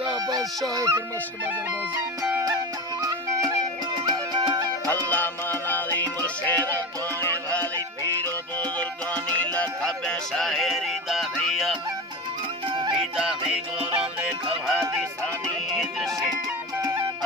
शाबाश शाह फरमा शबाज़ अल्लाह मानारी मुर्शिद दुआएं वाली पीरो बुजुर्गानी लखबे शायरी दाहिया पीदा ही गोरों ले खवादी सानी दृश्य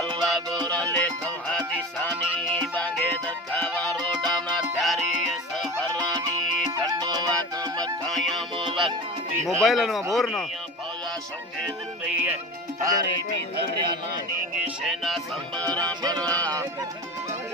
अल्लाह गोरों ले खवादी सानी बांगे दरकावा रोडा ना त्यारी सफरानी कंडोवा तो मखाया मोलक मोबाइल ना बोरना फौजा शौके दुबई है तारी भी दरिया नानी की सेना संबरा मरा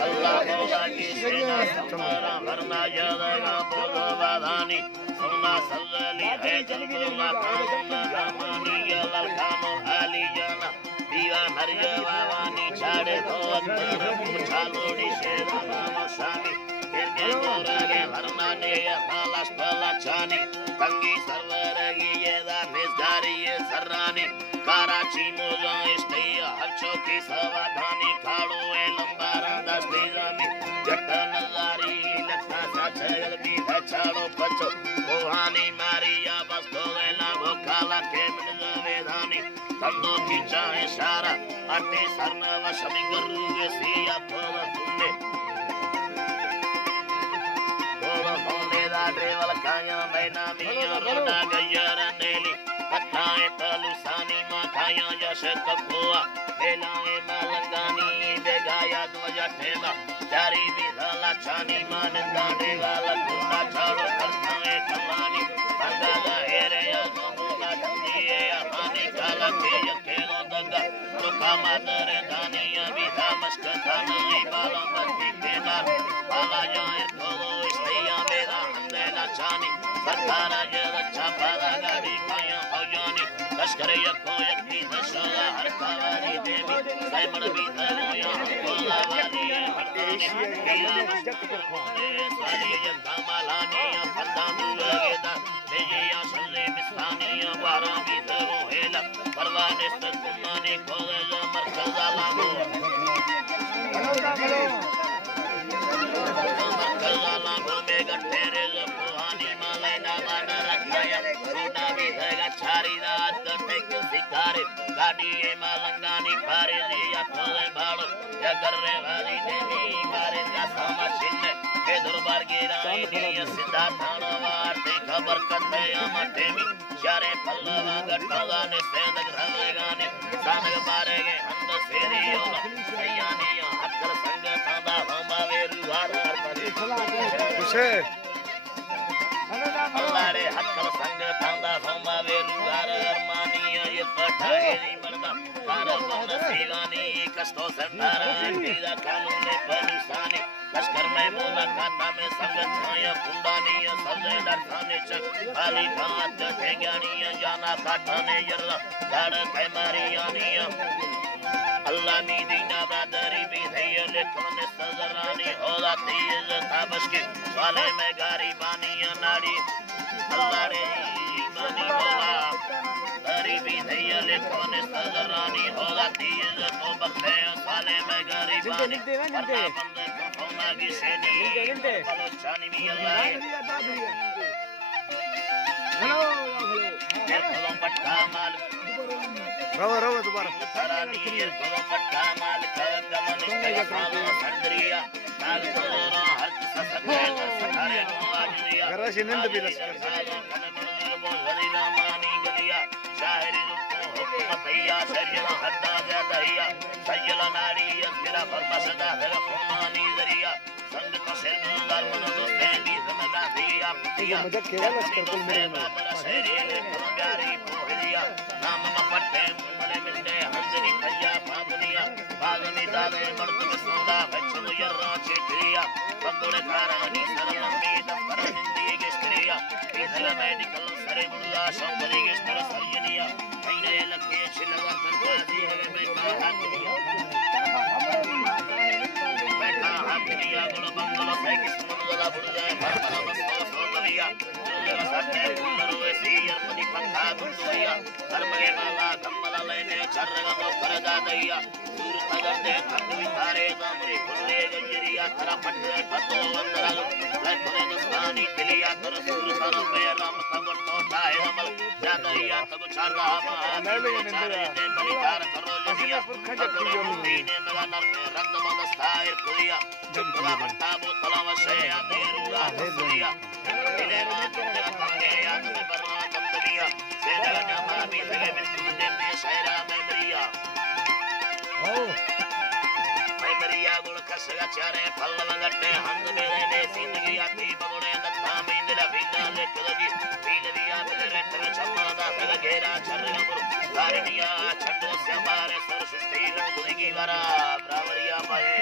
अल्लाह मौला की सेना संबरा मरना जाएगा बोलो वादानी सोना सल्ली है जल्दुल्ला खाना रामानी या ललकानो आली जाना दिया मरिया वावानी छाड़े तो अक्बर चालोड़ी शेरा नामा शामी इनके गोरागे भरना ने या खालाश पला छानी तंगी सरवरगी ये दा निस्गारी ये सर्रानी कराची मोजा इस्तिया हर चौकी सवाधानी खाड़ो ए लंबारा दस्ती जामी जट्टा नजारी लखा सा छगल भी छाड़ो पचो कोहानी मारिया बस दोवेला भोकाला के मिल वेदानी तंदो की चाहे सारा अटे सरना व शमी गरुगे सिया थोड़ा सुने थोड़ा होने दा देवल काया मैना मिया रोडा गयरा नेली कथाएं तलुसानी माखाया यश कपुआ बेलाए मालंगानी बेगाया ध्वजा ठेला चारी विधला छानी मानंदा देवाला कुंडा छाड़ो कथाएं कलानी बंगाला हेरे या गोबुना ढंगिए हानी काला के यखेलो दगा रुका मादरे दानिया विधा मस्क थानाई बाला बत्ती केना बाला जाए थोलो इस्तिया मेरा हंदेला छानी सरकारा जरा छापाला गाड़ी काया फौजानी लश्कर यको यकी दशला हर कावारी देवी सैमन भी धरो या कोला वाली हरदानी केला मस्क खोने सारी जगह मालानी फंदा दुर्गेदा तेजे या सल्ले मिस्तानी वारा भी धरो हेला परवाने सकुमानी कोला मरकज़ लामो मरकज़ लामो में गठेरे पुहानी मालेना बाना रखाया रोडा भी धगा छारी रात टेक सिकारे गाड़ी ये मालंगानी पारे या थोले बाड़ो या करने वाली देवी मारे का सामा छिन्ने के दरबार की रानी नी सिद्धा थाना वार्ते खबर करते या मटेमी चारे पल्लवा गट्टगा ने सेंदग रवेगाने सानग बारेगे हंद सेरियोला सयानी हक्कर संग तांदा हमा वेरुवार करते उसे अल्लाहरे हक्कर संग तांदा हमा वेरुवार अरमानी ये पठाएरी मर्दा कारबन सेवानी कस्तो सरदार अंडीदा कानून परुसानी लश्कर में मुलाकात में संगत खाया कुंडानी सल्ले दरखाने चक खाली बात थे ज्ञानी जाना काठाने यर्रा दाड़ के मारियानी अल्लाह मी दीना बदरी भी थे लेकिन सजरानी होला तेज ताबश के वाले में गारी बानी नाड़ी अल्लाह रे ईमानी बोला दरी भी थे लेकिन सजरानी होला तेज तो बखले वाले में गारी बानी बंद होना की सेनी बलोचानी भी अल्लाह हेलो हेलो पट्टा माल रवा दोबारा तरानी को पट्टा माल कर गमन इस्तेया सालो संद्रिया साल तोरा हक ससके सखारे आजरिया गराशी निंद भी लश्कर सालो कनमन वो हरिना मानी गलिया शाहरी को हुक्म भैया शरीरा हद्दा जा दहिया सयला नारी अखरा फरमसदा है फमानी जरिया संग को सिर गुजार मन दोस्ते भी समझा दिया दिया मजा केला लश्कर कुल मेरे में बाबरा शरीर प्यारी पोहलिया नाम मपट्टे मुमले मिलने हंजरी भैया बाबुनिया बागनी दादे मर्द में सोदा बच्चों यर्रा चिट्ठिया बंदोड़े खारानी सरलंबी दफ्तर हिंदी के स्त्रिया इधर मेडिकल सरे मुल्ला शौकरी के स्तर सरयनिया महीने लगे छिलवा सरकारी है बेटा हाकिमिया बेटा हाकिमिया गुल बंगलो से किस्मत वाला बुड़ जाए भरभरा बस्तो सोलिया साथे रोए सी यरपदी पंखा गुंडोया धर्मगे माला धम्मला लेने ಚರ್ರಗ ಮೊಕ್ಕರದ ದಯ್ಯ ಸೂರು ತಗಂದೆ ಕಣ್ಣು ವಿತಾರೆ ಗಾಮುರಿ ಕುಲ್ಲೆ ಗಂಜಿರಿಯ ತರ ಪಟ್ಟೆ ಪತ್ತೋ ಒಂದರಲು ಲೈಫುಲೆನು ಸ್ನಾನಿ ತಿಳಿಯ ತರ ಸೂರು ಸರು ಬೇರ ಮತಗೊಟ್ಟೋ ಟಾಯ ನಮಲ ಜಾದರಿಯ ತಗು ಚಾರ್ದ ಚಾರೆ ದೆ ಬಲಿಕಾರ ಕರೋಲಿಯ ತಗುರೆ ಮುಂದಿನೆ ಮಗ ನರ್ಮೆ ರದ್ದ ಮಗ ಸ್ಥಾಯಿರ್ ಕುರಿಯ ಜುಕ್ಕದ ಮಟ್ಟ ಬೋತಲ ವಶಯ ಬೇರುಗ ಸುರಿಯ ಇಲೆ ಮಾತುಂಗ ತಂಗೆ ಯಾತಮೆ ಬರ್ರ ಕಂದನಿಯ ಸೇದಗ ಜಮಾಮಿ ಲಗೆ ಬಿಟ್ಟು ದೆಮ್ಮೆ ಶೈರಾ ಮೆಮರಿಯ ಮೈಮರಿಯ ಗುಳಕ ಸಗಚಾರೆ ಪಲ್ಲವಗಟ್ಟೆ ಹಂಗ ಮೇಲೆನೆ ಸಿಂದಗಿಯ ದೀಪಗುಣೆ ದತ್ತ ಮೈಂದಿರ ಬಿಂದಾಲೆ ಕೆಳಗಿ ಬೀಲವಿಯ ಬೆಲೆ ತರ ಚಮ್ಮದ ಬೆಳಗೇರ ಚರ್ರಗುರು ಕಾರಣಿಯ ಚಂಡು ಸ್ಯಮಾರೆ ಸರ ಸೃಷ್ಟಿ ಗುದಿಗಿಗರ ಬ್ರಾವರಿಯ ಮಹೇ